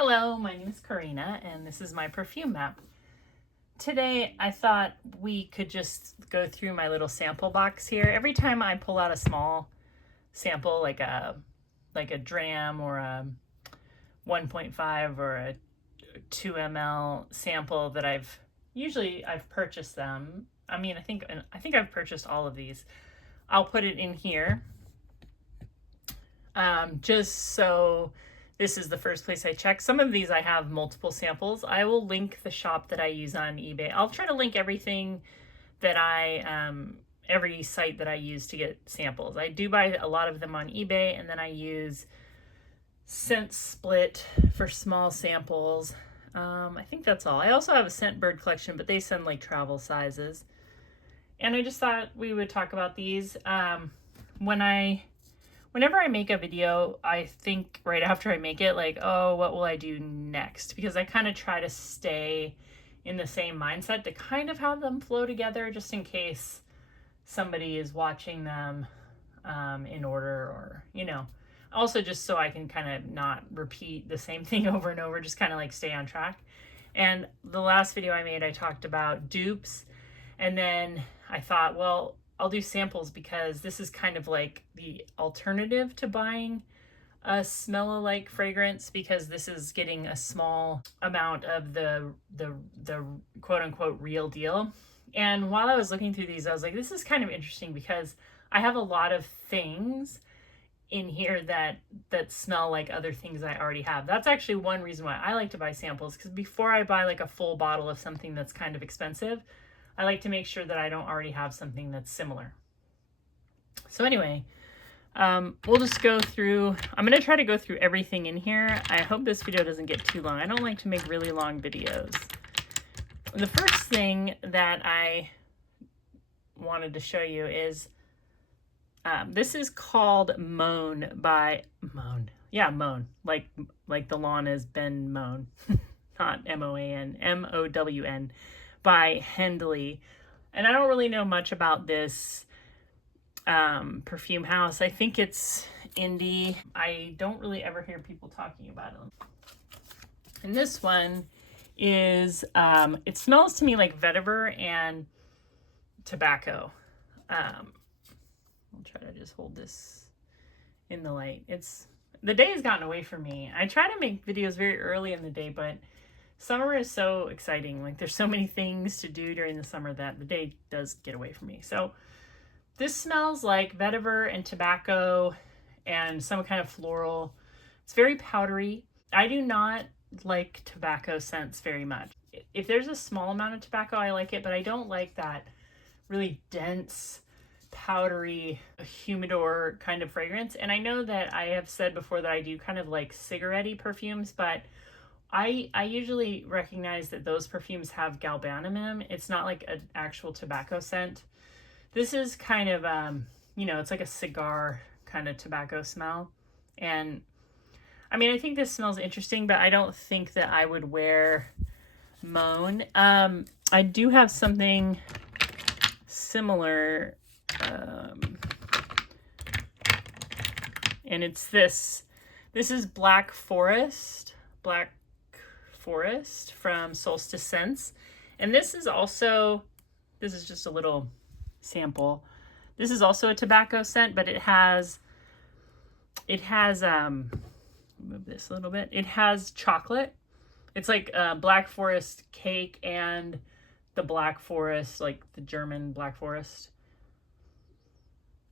Hello, my name is Karina and this is my perfume map. Today I thought we could just go through my little sample box here. Every time I pull out a small sample like a dram or a 1.5 or a 2 ml sample that I've purchased them. I think I've purchased all of these. I'll put it in here just so this is the first place I check. Some of these I have multiple samples. I will link the shop that I use on eBay. I'll try to link everything that every site that I use to get samples. I do buy a lot of them on eBay, and then I use Scent Split for small samples. I think that's all. I also have a Scentbird collection, but they send like travel sizes. And I just thought we would talk about these. Whenever I make a video, I think right after I make it, like, oh, what will I do next? Because I kind of try to stay in the same mindset to kind of have them flow together just in case somebody is watching them in order, or, also just so I can kind of not repeat the same thing over and over, just kind of like stay on track. And the last video I made, I talked about dupes, and then I thought, well, I'll do samples because this is kind of like the alternative to buying a smell-alike fragrance, because this is getting a small amount of the quote-unquote real deal. And while I was looking through these, I was like, this is kind of interesting because I have a lot of things in here that smell like other things I already have. That's actually one reason why I like to buy samples, because before I buy like a full bottle of something that's kind of expensive, I like to make sure that I don't already have something that's similar. So anyway, we'll just go through. I'm going to try to go through everything in here. I hope this video doesn't get too long. I don't like to make really long videos. The first thing that I wanted to show you is this is called Moan by Moan. Yeah, Moan. Like the lawn has been mown. Not M-O-A-N. M-O-W-N. By Hendley. And I don't really know much about this perfume house. I think it's indie. I don't really ever hear people talking about it. And this one is, it smells to me like vetiver and tobacco. I'll try to just hold this in the light. The day has gotten away from me. I try to make videos very early in the day, but summer is so exciting. Like, there's so many things to do during the summer that the day does get away from me. So this smells like vetiver and tobacco and some kind of floral. It's very powdery. I do not like tobacco scents very much. If there's a small amount of tobacco, I like it, but I don't like that really dense, powdery, humidor kind of fragrance. And I know that I have said before that I do kind of like cigarette-y perfumes, but I usually recognize that those perfumes have galbanum in them. It's not like an actual tobacco scent. This is kind of, it's like a cigar kind of tobacco smell. And I think this smells interesting, but I don't think that I would wear Moan. I do have something similar, and it's this. This is Black Forest from Solstice Scents. And this is just a little sample. This is also a tobacco scent, but it has move this a little bit. It has chocolate. It's like Black Forest cake and the Black Forest, like the German Black Forest.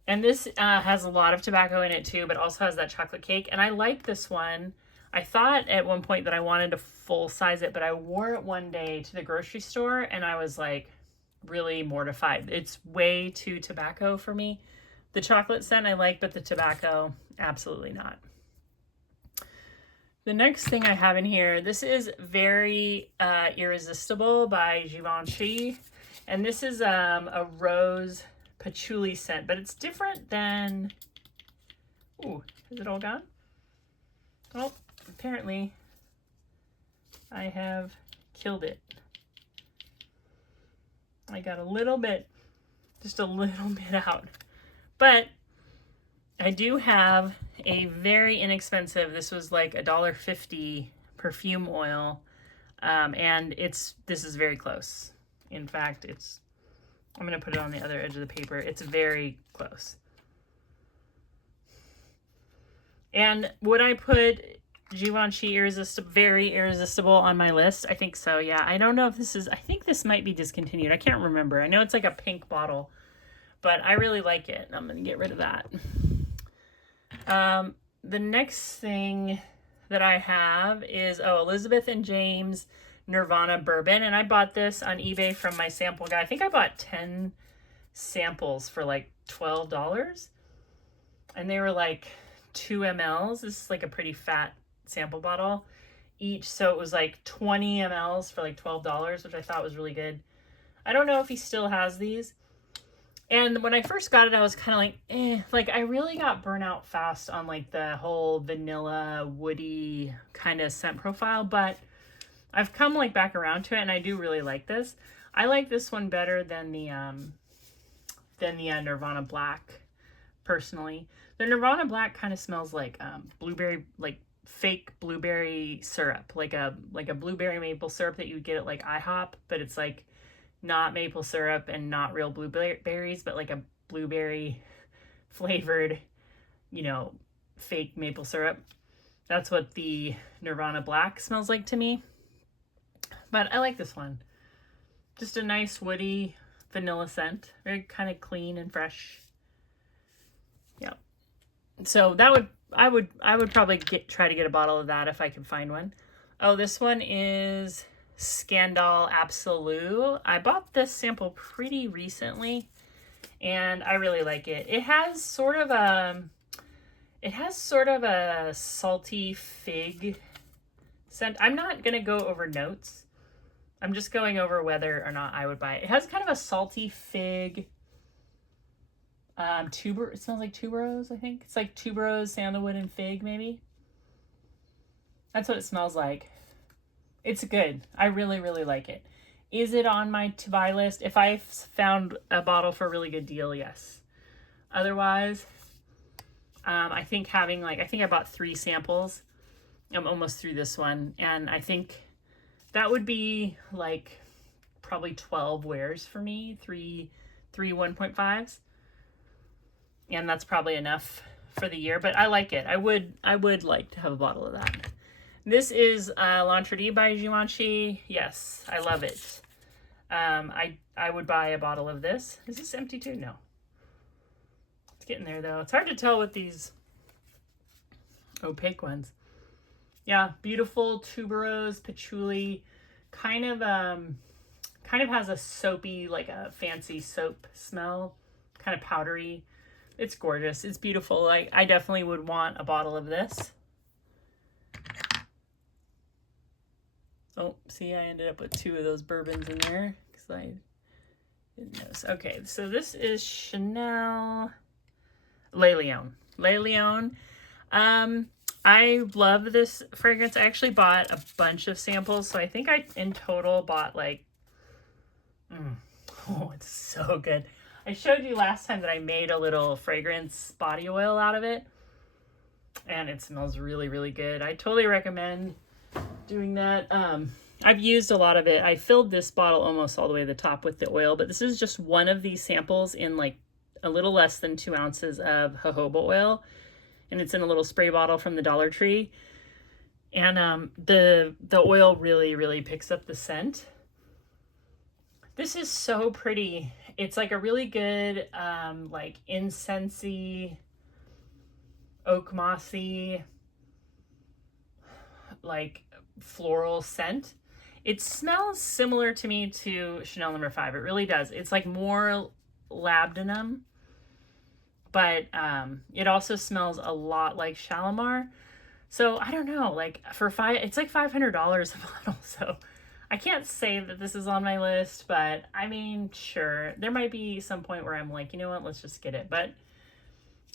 And this has a lot of tobacco in it too, but also has that chocolate cake. And I like this one. I thought at one point that I wanted to full size it, but I wore it one day to the grocery store and I was like really mortified. It's way too tobacco for me. The chocolate scent I like, but the tobacco, absolutely not. The next thing I have in here, this is Very Irresistible by Givenchy. And this is a rose patchouli scent, but it's different than, ooh, is it all gone? Oh, apparently I have killed it. I got a little bit, just a little bit out. But I do have a very inexpensive, this was like $1.50 perfume oil. And this is very close. In fact, I'm going to put it on the other edge of the paper. It's very close. And would I put Givenchy very irresistible on my list? I think so, yeah. I don't know if I think this might be discontinued. I can't remember. I know it's like a pink bottle, but I really like it. I'm going to get rid of that. The next thing that I have is, Elizabeth and James Nirvana Bourbon. And I bought this on eBay from my sample guy. I think I bought 10 samples for like $12. And they were like 2 mLs. This is like a pretty fat sample bottle each. So it was like 20 mLs for like $12, which I thought was really good. I don't know if he still has these. And when I first got it, I was kind of like, like I really got burnt out fast on like the whole vanilla woody kind of scent profile, but I've come like back around to it and I do really like this. I like this one better than the Nirvana Black personally. The Nirvana Black kind of smells like blueberry, like fake blueberry syrup, like a blueberry maple syrup that you would get at like IHOP, but it's like not maple syrup and not real blueberries, but like a blueberry flavored, fake maple syrup. That's what the Nirvana Black smells like to me. But I like this one. Just a nice woody vanilla scent. Very kind of clean and fresh. Yeah. So I would probably try to get a bottle of that if I could find one. Oh, this one is Scandal Absolute. I bought this sample pretty recently and I really like it. It has sort of a salty fig scent. I'm not going to go over notes. I'm just going over whether or not I would buy it. It has kind of a salty fig it smells like tuberose, I think. It's like tuberose, sandalwood, and fig, maybe. That's what it smells like. It's good. I really, really like it. Is it on my to buy list? If I found a bottle for a really good deal, yes. Otherwise, I think I think I bought 3 samples. I'm almost through this one. And I think that would be like probably 12 wears for me. 3 1.5s. And that's probably enough for the year, but I like it. I would like to have a bottle of that. This is L'Entrée by Givenchy. Yes, I love it. I would buy a bottle of this. Is this empty too? No. It's getting there though. It's hard to tell with these opaque ones. Yeah, beautiful tuberose, patchouli, kind of has a soapy, like a fancy soap smell, kind of powdery. It's gorgeous. It's beautiful. I definitely would want a bottle of this. Oh, see, I ended up with 2 of those bourbons in there because I didn't notice. Okay, so this is Chanel Le Lion. I love this fragrance. I actually bought a bunch of samples, so I think I in total bought like, it's so good. I showed you last time that I made a little fragrance body oil out of it, and it smells really, really good. I totally recommend doing that. I've used a lot of it. I filled this bottle almost all the way to the top with the oil, but this is just one of these samples in like a little less than 2 ounces of jojoba oil, and it's in a little spray bottle from the Dollar Tree. And the oil really, really picks up the scent. This is so pretty. It's like a really good, like incensey, oak mossy, like floral scent. It smells similar to me to Chanel No. 5. It really does. It's like more labdanum, but it also smells a lot like Shalimar. So I don't know, like it's like $500 a bottle. So I can't say that this is on my list, but I mean, sure, there might be some point where I'm like, you know what, let's just get it. But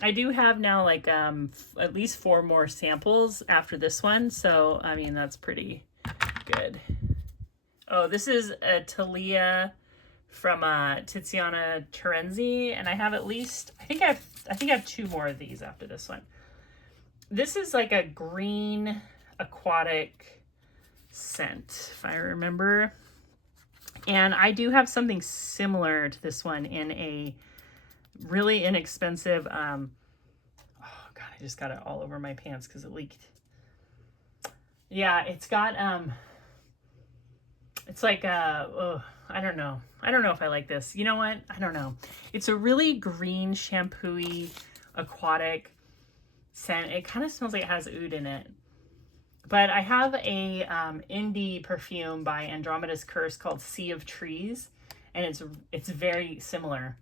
I do have now like at least 4 more samples after this one. So, I mean, that's pretty good. Oh, this is a Talia from Tiziana Terenzi, and I have at least, I think I have 2 more of these after this one. This is like a green aquatic scent, if I remember. And I do have something similar to this one in a really inexpensive, oh God, I just got it all over my pants because it leaked. Yeah, it's got, it's like, oh, I don't know. I don't know if I like this. You know what? I don't know. It's a really green, shampoo-y, aquatic scent. It kind of smells like it has oud in it. But I have a indie perfume by Andromeda's Curse called Sea of Trees, and it's very similar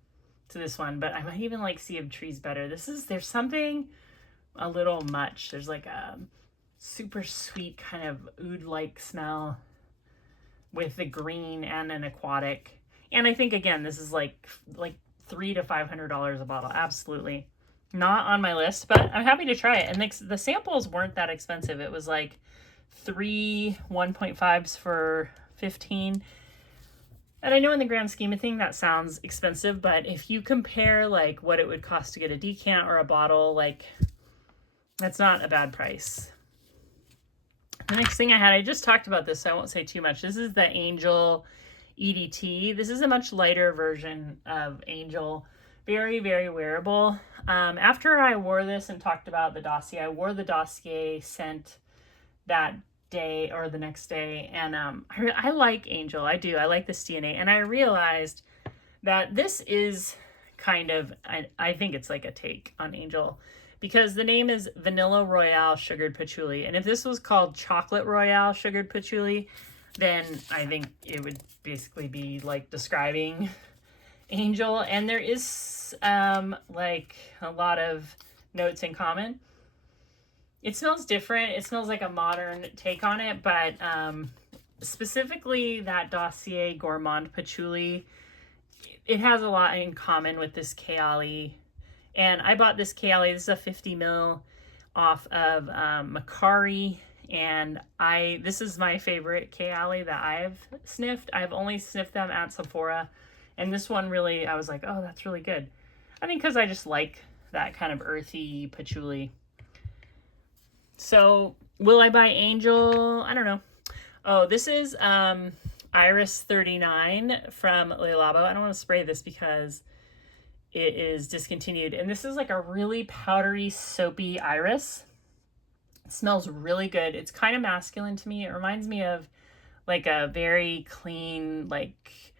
to this one, but I might even like Sea of Trees better. There's something a little much. There's like a super sweet kind of oud-like smell with the green and an aquatic. And I think, again, this is like $300 to $500 a bottle. Absolutely. Not on my list, but I'm happy to try it. And the samples weren't that expensive. It was like 3 1.5s for $15. And I know in the grand scheme of things that sounds expensive, but if you compare like what it would cost to get a decant or a bottle, like that's not a bad price. The next thing I had, I just talked about this, so I won't say too much. This is the Angel EDT. This is a much lighter version of Angel. Very, very wearable. After I wore this and talked about the dossier, I wore the dossier scent that day or the next day, and I like Angel. I do. I like this DNA, and I realized that this is kind of, I think it's like a take on Angel, because the name is Vanilla Royale Sugared Patchouli, and if this was called Chocolate Royale Sugared Patchouli, then I think it would basically be like describing Angel. And there is like a lot of notes in common. It smells different. It smells like a modern take on it, but specifically that Dossier Gourmand Patchouli, it has a lot in common with this Kayali. And I bought this Kayali. This is a 50 ml off of Macari, and this is my favorite Kayali that I've sniffed. I've only sniffed them at Sephora, and this one really, I was like, oh, that's really good. I think because I just like that kind of earthy patchouli. So will I buy Angel? I don't know. Oh, this is Iris 39 from Le Labo. I don't want to spray this because it is discontinued. And this is like a really powdery, soapy iris. It smells really good. It's kind of masculine to me. It reminds me of like a very clean, like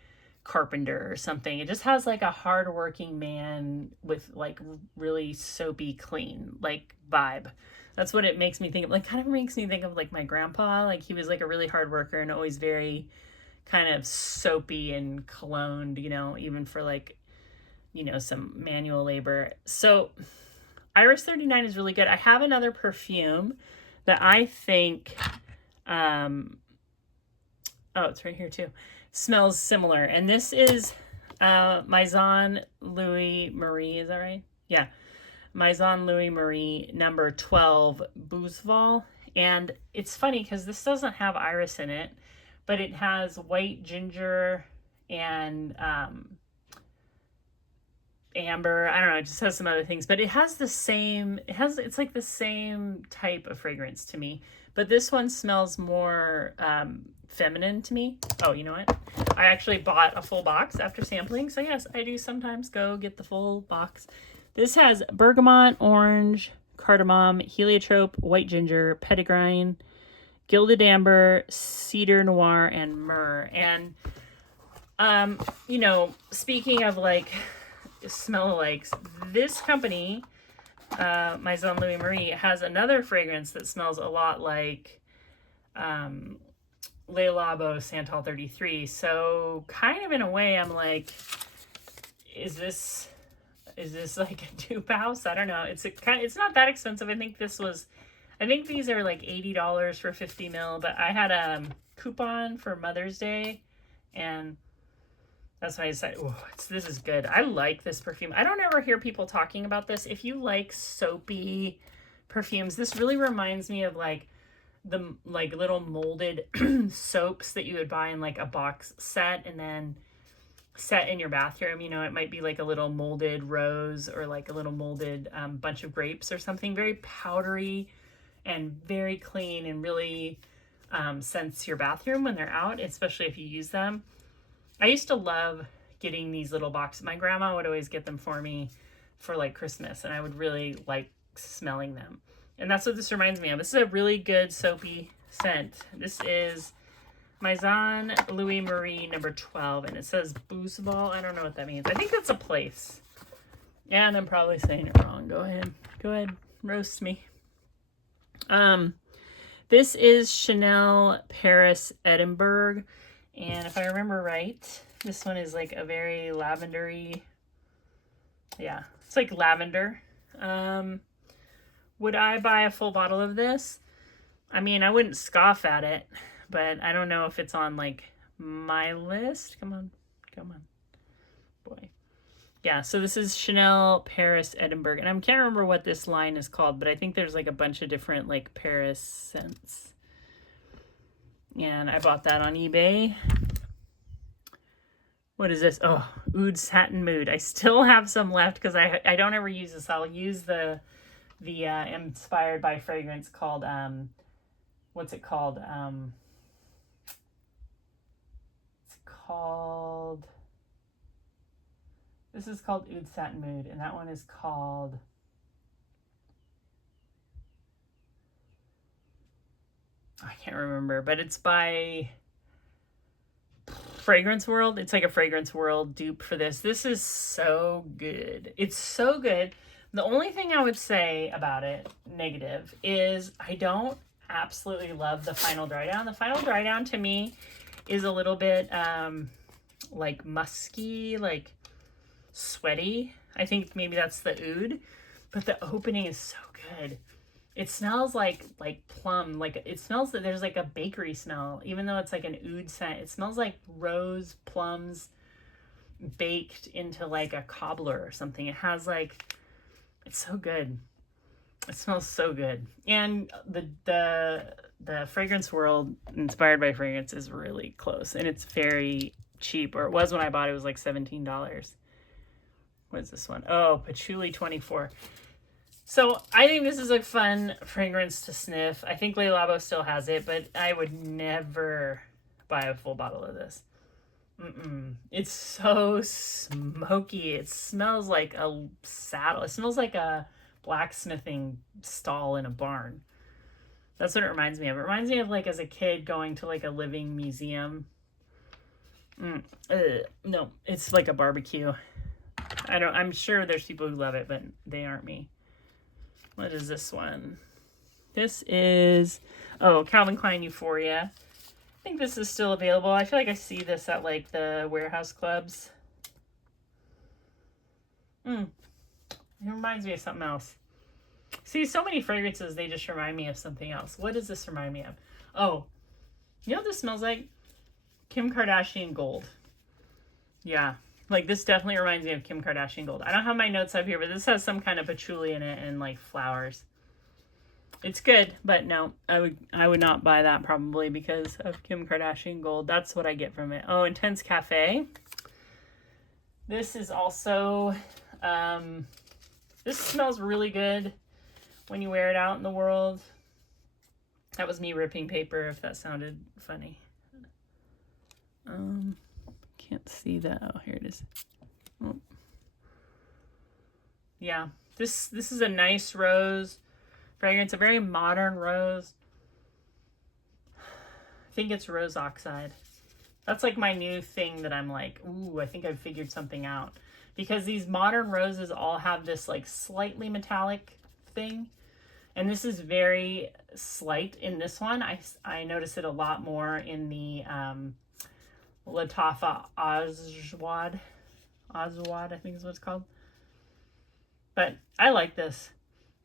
carpenter or something. It just has like a hardworking man with like really soapy, clean, like vibe. That's what it makes me think of. Like, kind of makes me think of like my grandpa. Like, he was like a really hard worker and always very kind of soapy and cologned, you know, even for like, you know, some manual labor. So Iris 39 is really good. I have another perfume that I think, oh, it's right here too, smells similar. And this is Maison Louis Marie. Is that right? Yeah. Maison Louis Marie number 12 Bouzval. And it's funny because this doesn't have iris in it, but it has white ginger and amber. I don't know, it just has some other things, but it has the same, it's like the same type of fragrance to me, but this one smells more feminine to me. Oh, you know what? I actually bought a full box after sampling, so yes, I do sometimes go get the full box. This has bergamot, orange, cardamom, heliotrope, white ginger, petitgrain, gilded amber, cedar noir, and myrrh. And you know, speaking of like smell-alikes, this company, Maison Louis Marie, has another fragrance that smells a lot like Le Labo Santal 33. So kind of in a way, I'm like, is this like a dupe house? I don't know. It's not that expensive. I think these are like $80 for 50 ml, but I had a coupon for Mother's Day, and that's why I decided, oh, this is good. I like this perfume. I don't ever hear people talking about this. If you like soapy perfumes, this really reminds me of like the like little molded soaps that you would buy in like a box set and then set in your bathroom. You know, it might be like a little molded rose or like a little molded bunch of grapes or something. Very powdery and very clean and really scents your bathroom when they're out, especially if you use them. I used to love getting these little boxes. My grandma would always get them for me for like Christmas, and I would really like smelling them. And that's what this reminds me of. This is a really good soapy scent. This is Maison Louis Marie number 12, and it says Boozeball. I don't know what that means. I think that's a place. And I'm probably saying it wrong. Go ahead, roast me. This is Chanel Paris Edinburgh, and if I remember right, this one is like a very lavendery, yeah, it's like lavender. Would I buy a full bottle of this? I mean, I wouldn't scoff at it, but I don't know if it's on like my list. Come on, boy. Yeah, so this is Chanel Paris Edinburgh, and I can't remember what this line is called, but I think there's like a bunch of different like Paris scents. And I bought that on eBay. What is this? Oh, Oud Satin Mood. I still have some left because I don't ever use this. I'll use the inspired by fragrance called what's it called? It's called. This is called Oud Satin Mood, and that one is called. I can't remember, but it's by Fragrance World. It's like a Fragrance World dupe for this. This is so good. It's so good. The only thing I would say about it, negative, is I don't absolutely love the final dry down. The final dry down to me is a little bit like musky, like sweaty. I think maybe that's the oud, but the opening is so good. It smells like plum, like it smells that there's like a bakery smell, even though it's like an oud scent. It smells like rose plums baked into like a cobbler or something. It has like, it's so good. It smells so good. And the Fragrance World inspired by fragrance is really close, and it's very cheap, or it was when I bought it. It was like $17. What is this one? Oh, Patchouli 24. So I think this is a fun fragrance to sniff. I think Le Labo still has it, but I would never buy a full bottle of this. It's so smoky. It smells like a saddle. It smells like a blacksmithing stall in a barn. That's what it reminds me of. It reminds me of like as a kid going to like a living museum. No, it's like a barbecue. I'm sure there's people who love it, but they aren't me. What is this one? This is, Calvin Klein Euphoria. I think this is still available. I feel like I see this at like the warehouse clubs. It reminds me of something else. See, so many fragrances, they just remind me of something else. What does this remind me of? Oh, you know what this smells like? Kim Kardashian Gold. Yeah. Like, this definitely reminds me of Kim Kardashian Gold. I don't have my notes up here, but this has some kind of patchouli in it and, like, flowers. It's good, but no, I would not buy that probably because of Kim Kardashian Gold. That's what I get from it. Oh, Intense Cafe. This is also, this smells really good when you wear it out in the world. That was me ripping paper, if that sounded funny. Can't see that. Oh, here it is. Oh. Yeah, this is a nice rose fragrance, a very modern rose. I think it's rose oxide. That's like my new thing that I'm like, ooh, I think I've figured something out. Because these modern roses all have this like slightly metallic thing. And this is very slight in this one. I notice it a lot more in the Latafa Azwad, I think is what it's called. But I like this.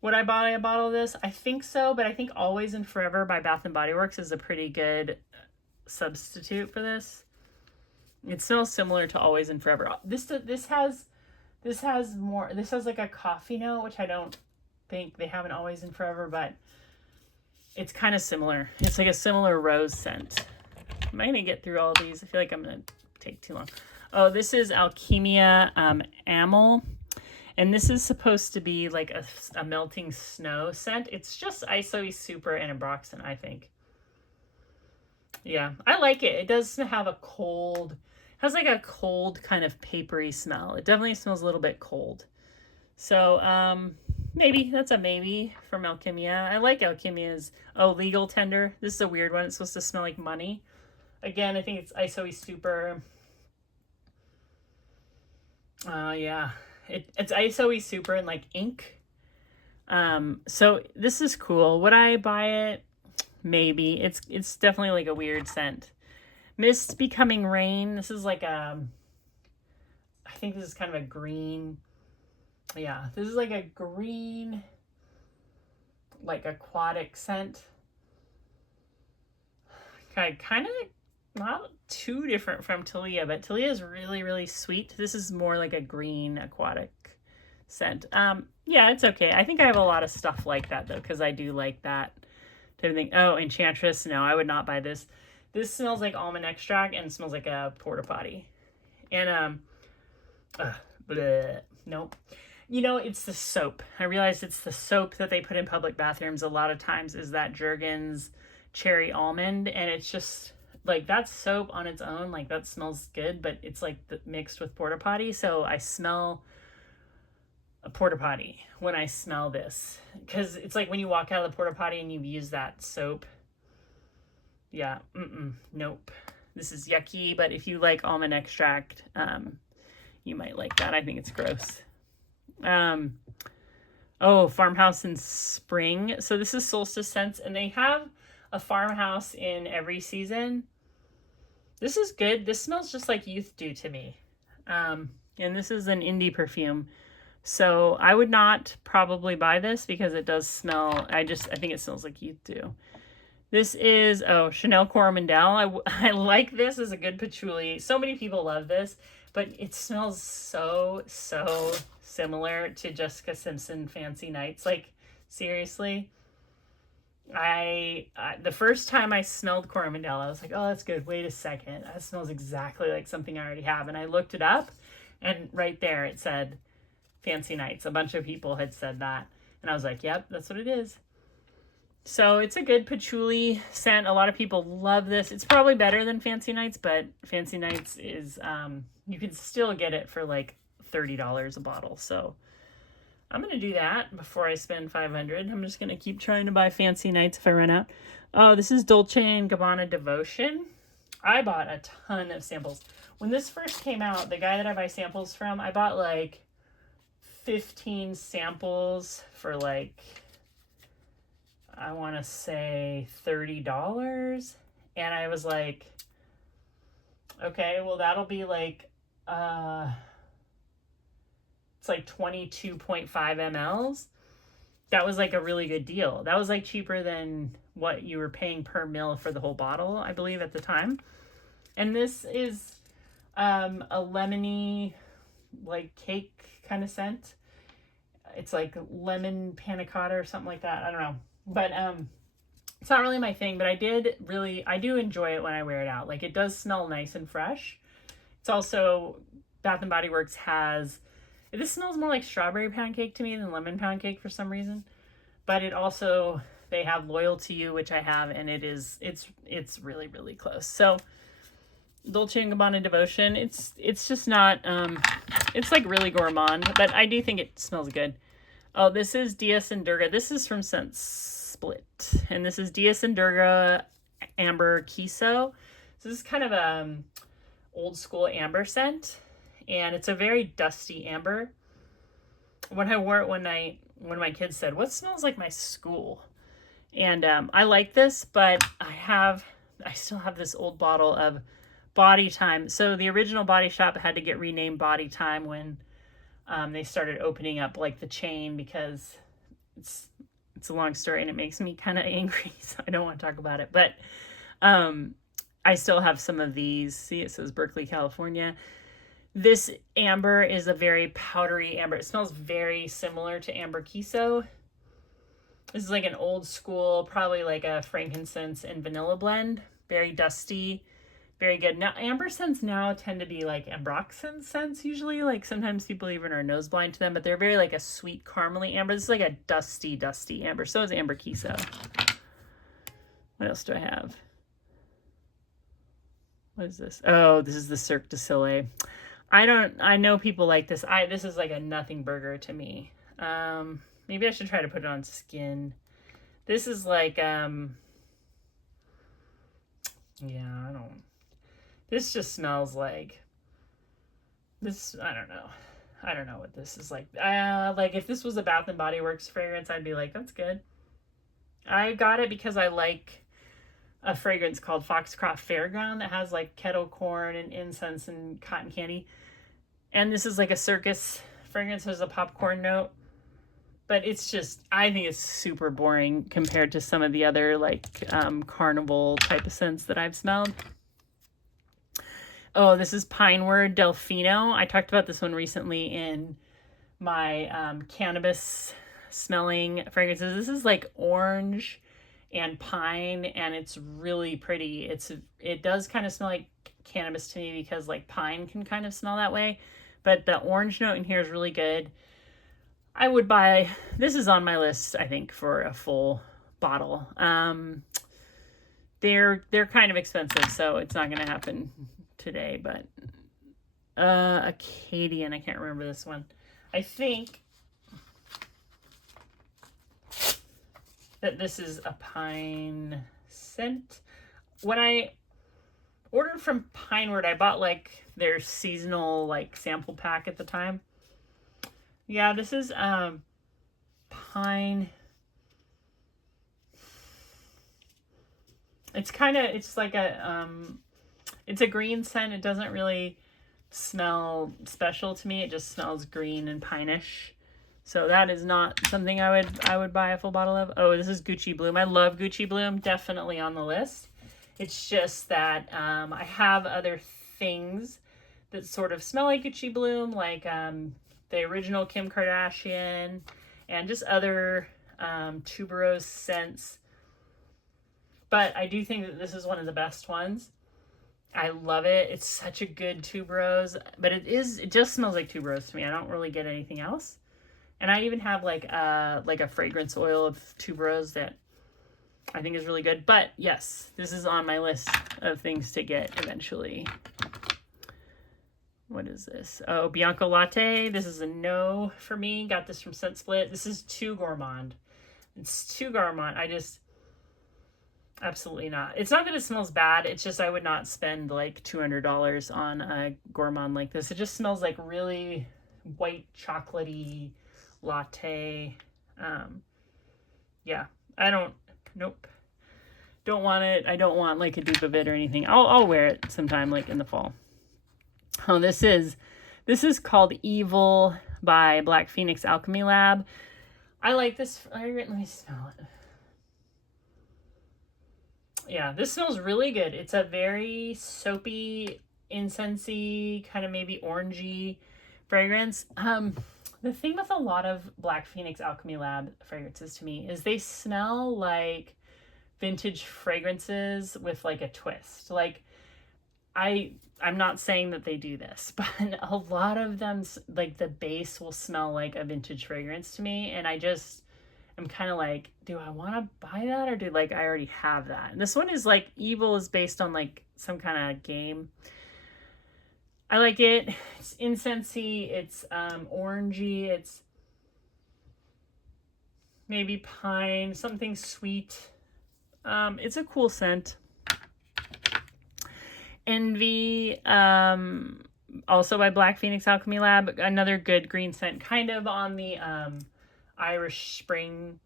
Would I buy a bottle of this? I think so, but I think Always and Forever by Bath & Body Works is a pretty good substitute for this. It smells similar to Always and Forever. This has like a coffee note, which I don't think they have in Always and Forever, but it's kind of similar. It's like a similar rose scent. Am I going to get through all these? I feel like I'm going to take too long. Oh, this is Alkemia Amel. And this is supposed to be like a melting snow scent. It's just Isoe Super and Ambroxan, I think. Yeah, I like it. It does have a cold, has like a cold kind of papery smell. It definitely smells a little bit cold. So, maybe that's a maybe from ALKEMIA. I like ALKEMIA's, oh, legal tender. This is a weird one. It's supposed to smell like money. Again, I think it's ISO super. Yeah, it's ISO super and like ink. So this is cool. Would I buy it? Maybe. It's definitely like a weird scent. Mist Becoming Rain. This is like I think this is kind of a green. Yeah, this is like a green, like aquatic scent. Kind of not too different from Talia, but Talia is really, really sweet. This is more like a green aquatic scent. Yeah, it's okay. I think I have a lot of stuff like that though, because I do like that type of thing. Oh, Enchantress. No, I would not buy this. This smells like almond extract and smells like a porta potty. And bleh, nope. You know, it's the soap. I realize it's the soap that they put in public bathrooms a lot of times is that Jergens cherry almond, and it's just like that soap on its own, like that smells good, but it's like mixed with porta potty, so I smell a porta potty when I smell this, because it's like when you walk out of the porta potty and you've used that soap. Yeah, nope. This is yucky, but if you like almond extract, you might like that. I think it's gross. Oh, Farmhouse in Spring. So this is Solstice scents, and they have a farmhouse in every season. This is good. This smells just like youth do to me. And this is an indie perfume. So I would not probably buy this because it does smell, I think it smells like youth do. This is, Chanel Coromandel. I like this as a good patchouli. So many people love this, but it smells so similar to Jessica Simpson Fancy Nights. Like, seriously. The first time I smelled Coromandel, I was like, oh, that's good. Wait a second. That smells exactly like something I already have. And I looked it up, and right there it said Fancy Nights. A bunch of people had said that. And I was like, yep, that's what it is. So it's a good patchouli scent. A lot of people love this. It's probably better than Fancy Nights, but Fancy Nights is, you can still get it for like $30 a bottle. So I'm going to do that before I spend $500. I'm just going to keep trying to buy Fancy Nights if I run out. Oh, this is Dolce & Gabbana Devotion. I bought a ton of samples. When this first came out, the guy that I buy samples from, I bought like 15 samples for like, I want to say $30. And I was like, okay, well, that'll be like, it's like 22.5 mLs. That was like a really good deal. That was like cheaper than what you were paying per mil for the whole bottle, I believe, at the time. And this is a lemony, like cake kind of scent. It's like lemon panna cotta or something like that. I don't know. But it's not really my thing, but I do enjoy it when I wear it out. Like, it does smell nice and fresh. It's also, Bath & Body Works has, this smells more like strawberry pound cake to me than lemon pound cake for some reason. But it also, they have Loyal to You, which I have, and it's really, really close. So Dolce & Gabbana Devotion, it's just not, it's like really gourmand, but I do think it smells good. Oh, this is Dias and Durga. This is from Scent Split. And this is Dias and Durga Amber Kiso. So this is kind of old school amber scent. And it's a very dusty amber. When I wore it one night, one of my kids said, what smells like my school? And I like this, but I still have this old bottle of Body Time. So the original Body Shop had to get renamed Body Time when they started opening up like the chain, because it's a long story and it makes me kind of angry, so I don't want to talk about it. But I still have some of these. See, it says Berkeley, California. This amber is a very powdery amber. It smells very similar to Amber Kiso. This is like an old school, probably like a frankincense and vanilla blend. Very dusty. Very good. Now, amber scents now tend to be like ambroxan scents usually. Like sometimes people even are nose blind to them, but they're very like a sweet caramely amber. This is like a dusty amber. So is Amber Kiso. What else do I have? What is this? Oh, this is the Cirque du Soleil. I know people like this. This is like a nothing burger to me. Maybe I should try to put it on skin. This is like, yeah, I don't, this just smells like, this, I don't know. I don't know what this is like. Like if this was a Bath and Body Works fragrance, I'd be like, that's good. I got it because I like a fragrance called Foxcroft Fairground that has like kettle corn and incense and cotton candy. And this is like a circus fragrance. There's a popcorn note. But it's just, I think it's super boring compared to some of the other like carnival type of scents that I've smelled. Oh, this is Pineward Delfino. I talked about this one recently in my cannabis smelling fragrances. This is like orange and pine, and it's really pretty. It does kind of smell like cannabis to me because like pine can kind of smell that way, but the orange note in here is really good. I would buy, this is on my list, I think, for a full bottle. They're kind of expensive, so it's not going to happen today, but Acadian, I can't remember this one. I think that this is a pine scent. When I ordered from Pineward, I bought like their seasonal like sample pack at the time. Yeah, this is pine. It's like it's a green scent. It doesn't really smell special to me. It just smells green and pine-ish. So that is not something I would buy a full bottle of. Oh, this is Gucci Bloom. I love Gucci Bloom. Definitely on the list. It's just that I have other things that sort of smell like Gucci Bloom, like the original Kim Kardashian, and just other tuberose scents. But I do think that this is one of the best ones. I love it. It's such a good tuberose, but it just smells like tuberose to me. I don't really get anything else. And I even have like a fragrance oil of tuberose that I think is really good. But yes, this is on my list of things to get eventually. What is this? Oh, Bianco Latte. This is a no for me. Got this from Scent Split. This is too gourmand. It's too gourmand. Absolutely not. It's not that it smells bad. It's just I would not spend like $200 on a gourmand like this. It just smells like really white chocolatey latte. Yeah, nope. Don't want it. I don't want like a dupe of it or anything. I'll wear it sometime like in the fall. Oh, this is called Evil by Black Phoenix Alchemy Lab. I like this. Let me smell it. Yeah, this smells really good. It's a very soapy, incensey, kind of maybe orangey fragrance. The thing with a lot of Black Phoenix Alchemy Lab fragrances to me is they smell like vintage fragrances with like a twist. Like I'm not saying that they do this, but a lot of them, like the base will smell like a vintage fragrance to me, and I'm kind of like, do I want to buy that, or do like I already have that? And this one is like Evil is based on like some kind of game. I like it. It's incensey. It's orangey. It's maybe pine, something sweet. It's a cool scent. Envy, also by Black Phoenix Alchemy Lab. Another good green scent, kind of on the Irish Spring.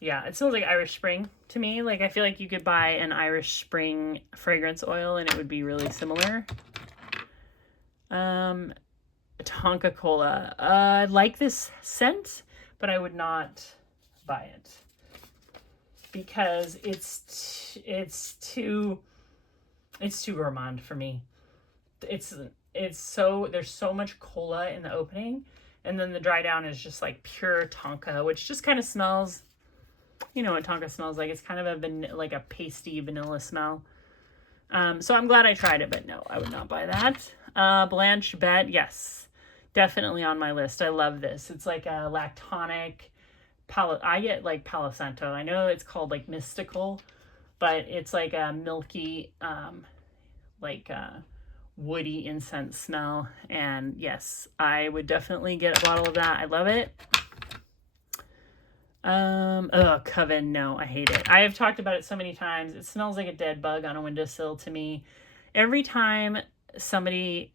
Yeah, it smells like Irish Spring to me. Like I feel like you could buy an Irish Spring fragrance oil and it would be really similar. Tonka Cola. I like this scent, but I would not buy it because it's too gourmand for me. It's so, there's so much cola in the opening, and then the dry down is just like pure tonka, which just kind of smells, you know what tonka smells like. It's kind of like a pasty vanilla smell. So I'm glad I tried it, but no, I would not buy that. Blanche Bette, yes, definitely on my list. I love this. It's like a lactonic I get like Palo Santo. I know it's called like mystical, but it's like a milky like woody incense smell. And yes, I would definitely get a bottle of that. I love it. Coven, no, I hate it. I have talked about it so many times. It smells like a dead bug on a windowsill to me. Every time somebody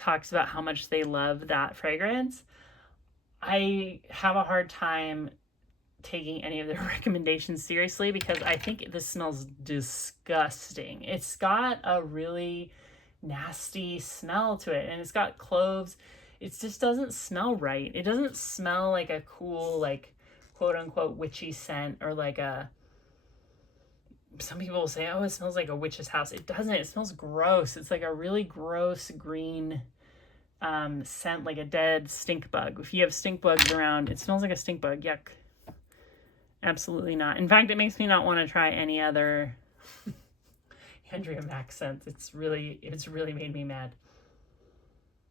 talks about how much they love that fragrance, I have a hard time taking any of their recommendations seriously because I think this smells disgusting. It's got a really nasty smell to it, and it's got cloves. It just doesn't smell right. It doesn't smell like a cool, like, quote unquote witchy scent, or like a, some people will say, oh, it smells like a witch's house. It doesn't. It smells gross. It's like a really gross green scent, like a dead stink bug. If you have stink bugs around, it smells like a stink bug. Yuck. Absolutely not. In fact, it makes me not want to try any other Andrea Mack scents. It's really made me mad.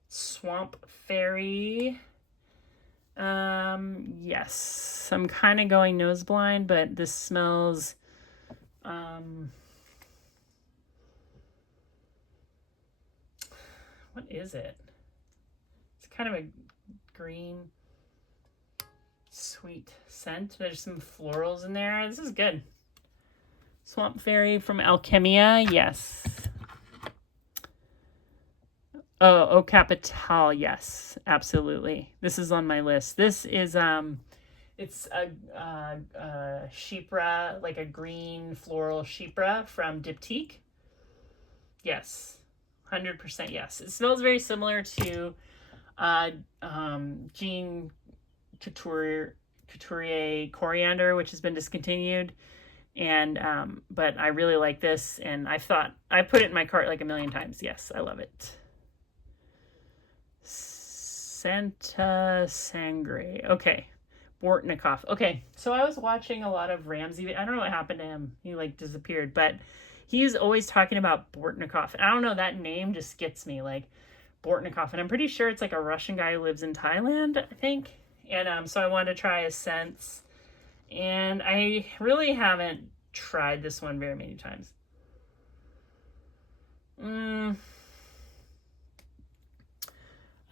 Swamp Fairy. Yes. I'm kind of going nose blind, but this smells what is it? It's kind of a green sweet scent. There's some florals in there. This is good. Swamp Fairy from ALKEMIA, yes. Oh, Eau Capitale, yes, absolutely. This is on my list. This is it's a chypre, like a green floral chypre from Diptyque. Yes, 100% yes. It smells very similar to Jean Couturier Coriander, which has been discontinued. And but I really like this, and I put it in my cart like a million times. Yes, I love it. Santa Sangre. Okay. Bortnikov. Okay, so I was watching a lot of Ramsey. I don't know what happened to him. He like disappeared, but he's always talking about Bortnikov. I don't know, that name just gets me, like Bortnikov, and I'm pretty sure it's like a Russian guy who lives in Thailand, I think. And so I wanted to try his scents, and I really haven't tried this one very many times. I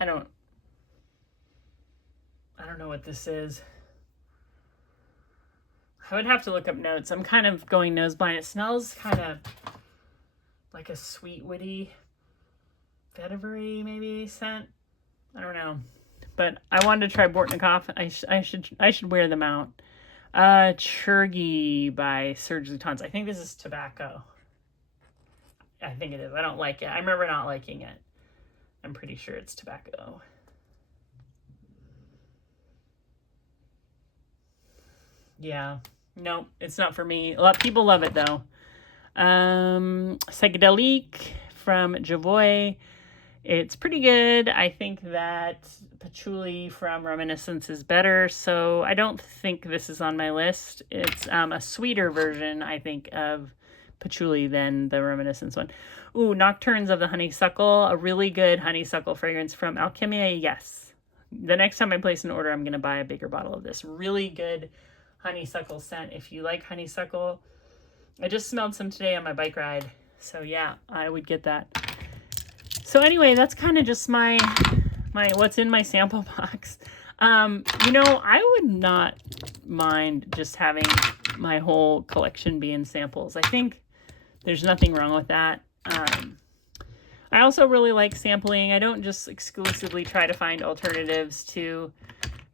don't know what this is. I would have to look up notes. I'm kind of going nose blind. It smells kind of like a sweet, woody, vetiver-y maybe scent. I don't know. But I wanted to try Bortnikov. I should wear them out. Churgi by Serge Lutens. I think this is tobacco. I think it is. I don't like it. I remember not liking it. I'm pretty sure it's tobacco. Yeah. No, it's not for me. A lot of people love it though. Psychedelic from Javoy. It's pretty good. I think that Patchouli from Reminiscence is better, so I don't think this is on my list. It's a sweeter version, I think, of Patchouli than the Reminiscence one. Ooh, Nocturnes of the Honeysuckle, a really good honeysuckle fragrance from ALKEMIA, yes. The next time I place an order, I'm going to buy a bigger bottle of this. Really good honeysuckle scent. If you like honeysuckle, I just smelled some today on my bike ride, so yeah, I would get that. So anyway, that's kind of just my what's in my sample box. You know, I would not mind just having my whole collection be in samples. I think there's nothing wrong with that. I also really like sampling. I don't just exclusively try to find alternatives to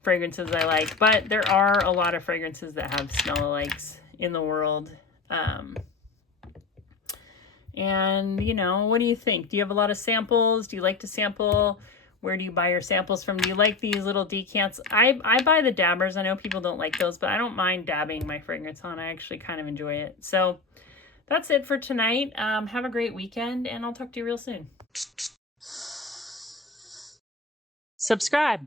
fragrances I like, but there are a lot of fragrances that have smell-alikes in the world. And, you know, what do you think? Do you have a lot of samples? Do you like to sample? Where do you buy your samples from? Do you like these little decants? I buy the dabbers. I know people don't like those, but I don't mind dabbing my fragrance on. I actually kind of enjoy it. So that's it for tonight. Have a great weekend, and I'll talk to you real soon. Subscribe.